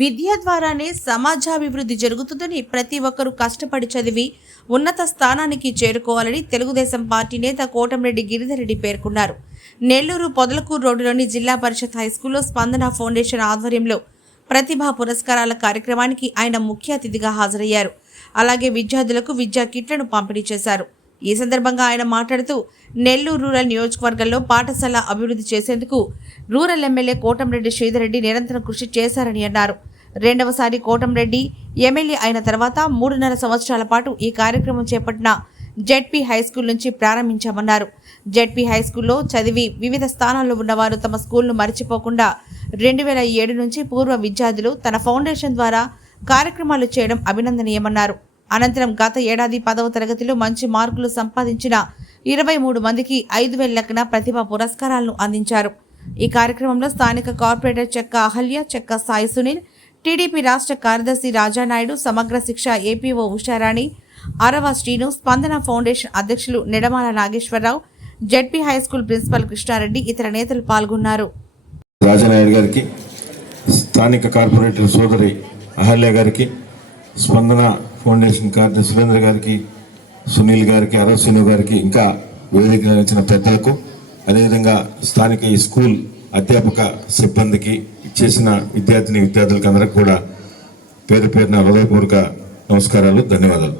విద్య ద్వారానే సమాజాభివృద్ధి జరుగుతుందని ప్రతి ఒక్కరూ కష్టపడి చదివి ఉన్నత స్థానానికి చేరుకోవాలని తెలుగుదేశం పార్టీ నేత కోటంరెడ్డి గిరిధరెడ్డి పేర్కొన్నారు. నెల్లూరు పొదలకూరు రోడ్డులోని జిల్లా పరిషత్ హైస్కూల్లో స్పందన ఫౌండేషన్ ఆధ్వర్యంలో ప్రతిభా పురస్కారాల కార్యక్రమానికి ఆయన ముఖ్య అతిథిగా హాజరయ్యారు. అలాగే విద్యార్థులకు విద్యా కిట్లను పంపిణీ చేశారు. ఈ సందర్భంగా ఆయన మాట్లాడుతూ నెల్లూరు రూరల్ నియోజకవర్గంలో పాఠశాల అభివృద్ధి చేసేందుకు రూరల్ ఎమ్మెల్యే కోటంరెడ్డి శ్రీధర్రెడ్డి నిరంతరం కృషి చేశారని అన్నారు. రెండవసారి కోటంరెడ్డి ఎమ్మెల్యే అయిన తర్వాత మూడున్నర సంవత్సరాల పాటు ఈ కార్యక్రమం చేపట్టిన జెడ్పీ హైస్కూల్ నుంచి ప్రారంభించామన్నారు. జెడ్పీ హైస్కూల్లో చదివి వివిధ స్థానాల్లో ఉన్నవారు తమ స్కూల్ను మర్చిపోకుండా రెండు వేల ఏడు నుంచి పూర్వ విద్యార్థులు తన ఫౌండేషన్ ద్వారా కార్యక్రమాలు చేయడం అభినందనీయమన్నారు. అనంతరం గత ఏడాది పదవ తరగతిలో మంచి మార్కులు సంపాదించిన ఇరవై మూడు మందికి ఐదు వేల లెక్కన ప్రతిభా పురస్కారాలను అందించారు. ఈ కార్యక్రమంలో స్థానిక కార్పొరేటర్ చెక్క అహల్య చెక్క సాయి సునీల్ టీడీపీ రాష్ట్ర కార్యదర్శి రాజానాయుడు సమగ్ర శిక్ష ఏపీఓ ఉషారాణి అరవ శ్రీను స్పందన ఫౌండేషన్ అధ్యక్షులు Nidamala Nageswararao ZP high school principal Krishnareddy ఇతర నేతలు పాల్గొన్నారు. రాజానాయుడు గారికి స్థానిక కార్పొరేటర్ సోదరి అహల్య గారికి స్పందన ఫౌండేషన్ కార్యదర్శి సురేంద్ర గారికి సునీల్ గారికి అరవశ్రీను గారికి ఇంకా వేదిక ఇచ్చిన పెద్దలకు అదేవిధంగా స్థానిక ఈ స్కూల్ అధ్యాపక సిబ్బందికి చేసిన విద్యార్థిని విద్యార్థులకు అందరికి కూడా పేరు పేరున హృదయపూర్వక నమస్కారాలు ధన్యవాదాలు.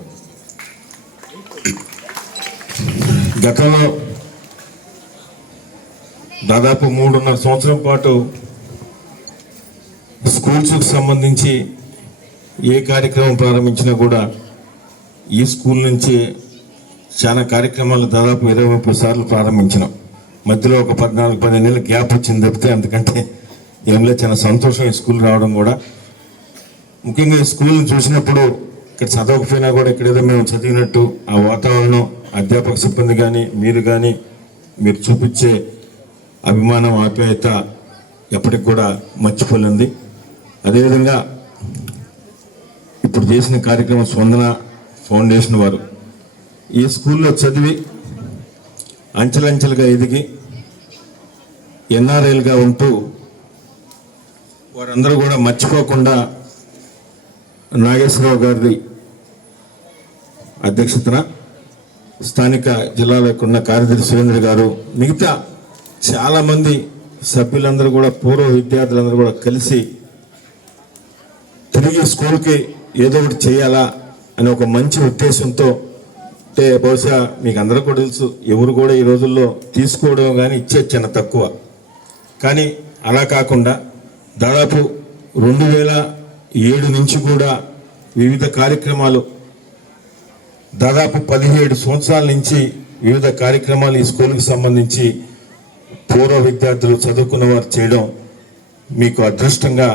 గతంలో దాదాపు మూడున్నర సంవత్సరం పాటు స్కూల్స్కు సంబంధించి ఏ కార్యక్రమం ప్రారంభించినా కూడా ఈ స్కూల్ నుంచి చాలా కార్యక్రమాలు దాదాపు ఇరవై ముప్పై సార్లు ప్రారంభించినాం. మధ్యలో ఒక పద్నాలుగు పదిహేను నెలల గ్యాప్ వచ్చింది తప్పితే అందుకంటే ఏం లేదు చాలా సంతోషం ఈ స్కూల్ రావడం కూడా. ముఖ్యంగా ఈ స్కూల్ని చూసినప్పుడు ఇక్కడ చదవకపోయినా కూడా ఇక్కడేదో మేము చదివినట్టు ఆ వాతావరణం అధ్యాపక సిబ్బంది కానీ మీరు కానీ మీరు చూపించే అభిమానం ఆప్యాయత ఎప్పటికి కూడా మర్చిపోలేంది అదేవిధంగా ఇప్పుడు చేసిన కార్యక్రమం స్పందన ఫౌండేషన్ వారు. ఈ స్కూల్లో చదివి అంచెలంచెలుగా ఎదిగి ఎన్ఆర్ఐలుగా ఉంటూ వారందరూ కూడా మర్చిపోకుండా నాగేశ్వరరావు గారి అధ్యక్షతన స్థానిక జిల్లాలో ఉన్న కార్యదర్శి సురేంద్ర గారు మిగతా చాలామంది సభ్యులందరూ కూడా పూర్వ విద్యార్థులందరూ కూడా కలిసి తిరిగి స్కూల్కి ఏదో ఒకటి చేయాలా అనే ఒక మంచి ఉద్దేశంతో అంటే బహుశా మీకు అందరూ కూడా తెలుసు ఎవరు కూడా ఈ రోజుల్లో తీసుకోవడం కానీ ఇచ్చే చిన్న తక్కువ. కానీ అలా కాకుండా దాదాపు రెండు వేల ఏడు నుంచి కూడా వివిధ కార్యక్రమాలు దాదాపు పదిహేడు సంవత్సరాల నుంచి వివిధ కార్యక్రమాలు ఈ స్కూల్కి సంబంధించి పూర్వ విద్యార్థులు చదువుకున్న వారు చేయడం మీకు అదృష్టంగా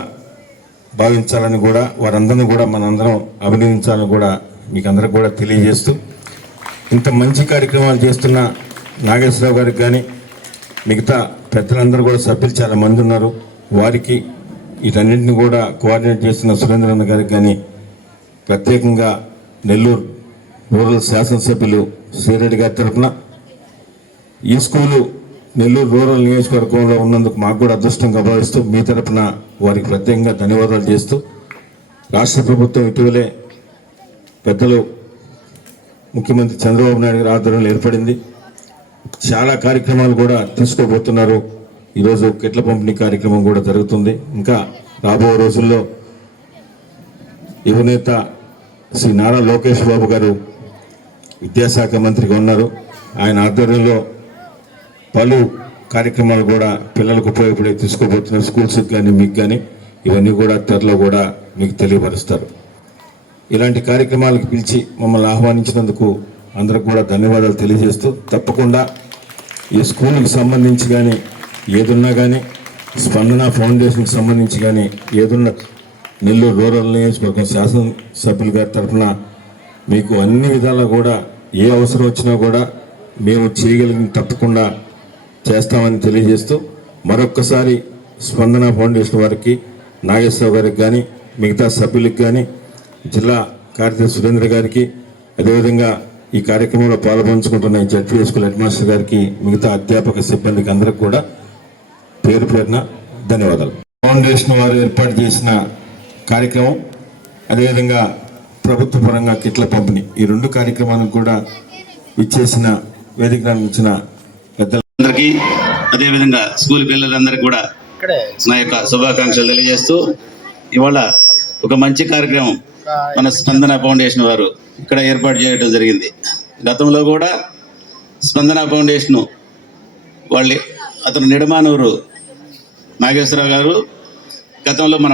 భావించాలని కూడా వారందరినీ కూడా మనందరం అభినందించాలని కూడా మీకు అందరికి కూడా తెలియజేస్తూ ఇంత మంచి కార్యక్రమాలు చేస్తున్న నాగేశ్వరరావు గారికి కానీ మిగతా పెద్దలందరూ కూడా సభ్యులు చాలా మంది ఉన్నారు. వారికి వీటన్నింటిని కూడా కోఆర్డినేట్ చేస్తున్న సురేంద్రన్న గారికి కానీ ప్రత్యేకంగా నెల్లూరు రూరల్ శాసనసభ్యులు శ్రీరెడ్డి గారి తరఫున ఈ స్కూలు నెల్లూరు రూరల్ నియోజకవర్గంలో ఉన్నందుకు మాకు కూడా అదృష్టంగా భావిస్తూ మీ తరపున వారికి ప్రత్యేకంగా ధన్యవాదాలు చేస్తూ రాష్ట్ర ప్రభుత్వం ఇటీవలే పెద్దలు ముఖ్యమంత్రి చంద్రబాబు నాయుడు గారి ఆధ్వర్యంలో ఏర్పడింది. చాలా కార్యక్రమాలు కూడా తీసుకోబోతున్నారు. ఈరోజు కిట్ల పంపిణీ కార్యక్రమం కూడా జరుగుతుంది. ఇంకా రాబో రోజుల్లో యువనేత శ్రీ నారా లోకేష్ బాబు గారు విద్యాశాఖ మంత్రిగా ఉన్నారు. ఆయన ఆధ్వర్యంలో పలు కార్యక్రమాలు కూడా పిల్లలకు ఉపయోగపడే తీసుకోబోతున్నారు స్కూల్స్కి కానీ మీకు కానీ ఇవన్నీ కూడా త్వరలో కూడా మీకు తెలియపరుస్తారు. ఇలాంటి కార్యక్రమాలకు పిలిచి మమ్మల్ని ఆహ్వానించినందుకు అందరికి కూడా ధన్యవాదాలు తెలియజేస్తూ తప్పకుండా ఈ స్కూల్కి సంబంధించి కానీ ఏదున్నా కానీ స్పందన ఫౌండేషన్కి సంబంధించి కానీ ఏదున్న నెల్లూరు రూరల్ నియోజకవర్గం శాసనసభ్యుల గారి తరఫున మీకు అన్ని విధాలా కూడా ఏ అవసరం వచ్చినా కూడా మేము చేయగలిగిన తప్పకుండా చేస్తామని తెలియజేస్తూ మరొక్కసారి స్పందన ఫౌండేషన్ వారికి నాగేశ్వర గారికి కానీ మిగతా సభ్యులకు కానీ జిల్లా కార్యదర్శి సురేంద్ర గారికి అదేవిధంగా ఈ కార్యక్రమంలో పాల్పంచుకుంటున్న జడ్పీ స్కూల్ హెడ్ మాస్టర్ గారికి మిగతా అధ్యాపక సిబ్బందికి అందరికి కూడా పేరు పేరున ధన్యవాదాలు. ఫౌండేషన్ వారు ఏర్పాటు చేసిన కార్యక్రమం అదేవిధంగా ప్రభుత్వ పరంగా కిట్ల పంపిణీ. ఈ రెండు కార్యక్రమానికి కూడా ఇచ్చేసిన వేదిక ఇచ్చిన అందరికీ అదేవిధంగా స్కూల్ పిల్లలందరికీ కూడా నా యొక్క శుభాకాంక్షలు తెలియజేస్తూ ఇవాళ ఒక మంచి కార్యక్రమం మన స్పందన ఫౌండేషన్ వారు ఇక్కడ ఏర్పాటు చేయడం జరిగింది. గతంలో కూడా స్పందన ఫౌండేషన్ వాళ్ళు అతను నిడమానూరు నాగేశ్వరరావు గారు గతంలో మన